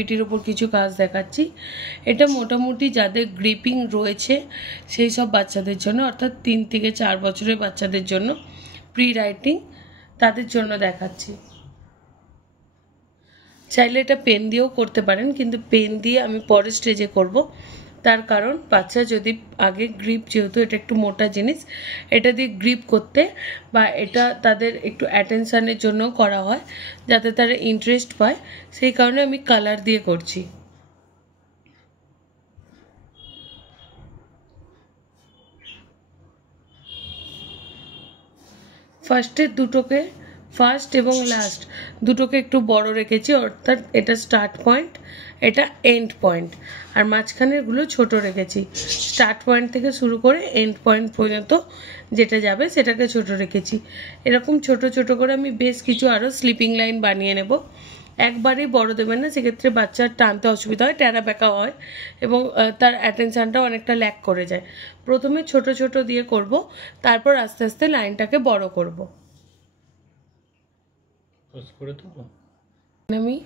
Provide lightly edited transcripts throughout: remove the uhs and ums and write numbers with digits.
গ্র্যাভিটির উপর কিছু কাজ দেখাচ্ছি। এটা মোটামুটি যাদের গ্রিপিং রয়েছে সেই সব বাচ্চাদের জন্য, অর্থাৎ 3 থেকে 4 বছরের বাচ্চাদের জন্য, প্রি রাইটিং তাদের জন্য দেখাচ্ছি। চাইলে এটা পেন দিয়েও করতে পারেন, কিন্তু পেন দিয়ে আমি পরের স্টেজে করব। তার কারণ বাচ্চা যদি আগে গ্রিপ, যেহেতু এটা একটু মোটা জিনিস, এটা দিয়ে গ্রিপ করতে বা এটা তাদের একটু অ্যাটেনশানের জন্য করা হয়, যাতে তারা ইন্টারেস্ট পায়, সেই কারণে আমি কালার দিয়ে করছি। ফার্স্ট এবং লাস্ট দুটোকে একটু বড় রেখেছি, অর্থাৎ এটা স্টার্ট পয়েন্ট, এটা এন্ড পয়েন্ট, আর মাঝখানেরগুলো ছোট রেখেছি। স্টার্ট পয়েন্ট থেকে শুরু করে এন্ড পয়েন্ট পর্যন্ত যেটা যাবে সেটাকে ছোট রেখেছি। এরকম ছোট ছোট করে আমি বেশ কিছু আরও স্লিপিং লাইন বানিয়ে নেব। একবারেই বড় দেবেন না, সেক্ষেত্রে বাচ্চার টানতে অসুবিধা হয়, ট্যারা ব্যাকা হয় এবং তার অ্যাটেনশানটাও অনেকটা ল্যাক করে যায়। প্রথমে ছোট ছোট দিয়ে করব, তারপর আস্তে আস্তে লাইনটাকে বড় করব। আমি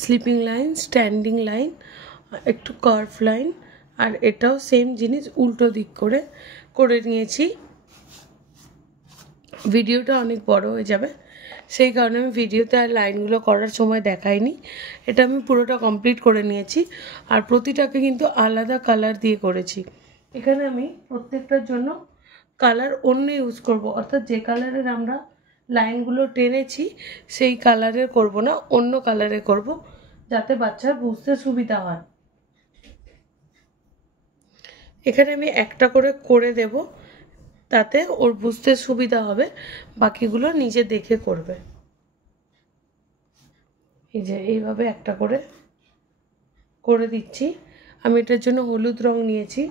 স্লিপিং লাইন, স্ট্যান্ডিং লাইন, একটু কার্ভ লাইন, আর এটাও সেম জিনিস উল্টো দিক করে করে নিয়েছি। ভিডিওটা অনেক বড় হয়ে যাবে, সেই কারণে আমি ভিডিওতে আর লাইনগুলো করার সময় দেখাইনি। এটা আমি পুরোটা কমপ্লিট করে নিয়েছি, আর প্রতিটাকে কিন্তু আলাদা কালার দিয়ে করেছি। এখানে আমি প্রত্যেকটার জন্য কালার অন্য ইউজ করব, অর্থাৎ যে কালারের আমরা লাইনগুলো টেনেছি সেই কালারের করব না, অন্য কালারে করব, যাতে বাচ্চার বুঝতে সুবিধা হয়। এখানে আমি একটা করে করে দেব, তাতে ওর বুঝতে সুবিধা হবে, বাকিগুলো নিজে দেখে করবে। এই যে এইভাবে একটা করে করে দিচ্ছি। আমি এটার জন্য হলুদ রং নিয়েছি,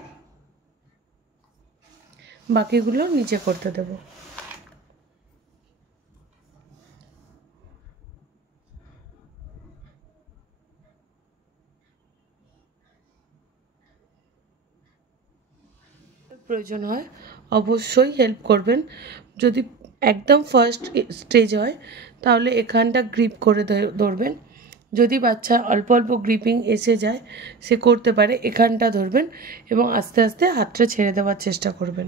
বাকিগুলো নিচে করতে দেব। প্রয়োজন হয় অবশ্যই হেল্প করবেন। যদি একদম ফার্স্ট স্টেজ হয় তাহলে এখানটা গ্রিপ করে ধরবেন। যদি বাচ্চা অল্প অল্প গ্রিপিং এসে যায়, সে করতে পারে, এখানটা ধরবেন এবং আস্তে আস্তে হাতটা ছেড়ে দেওয়ার চেষ্টা করবেন।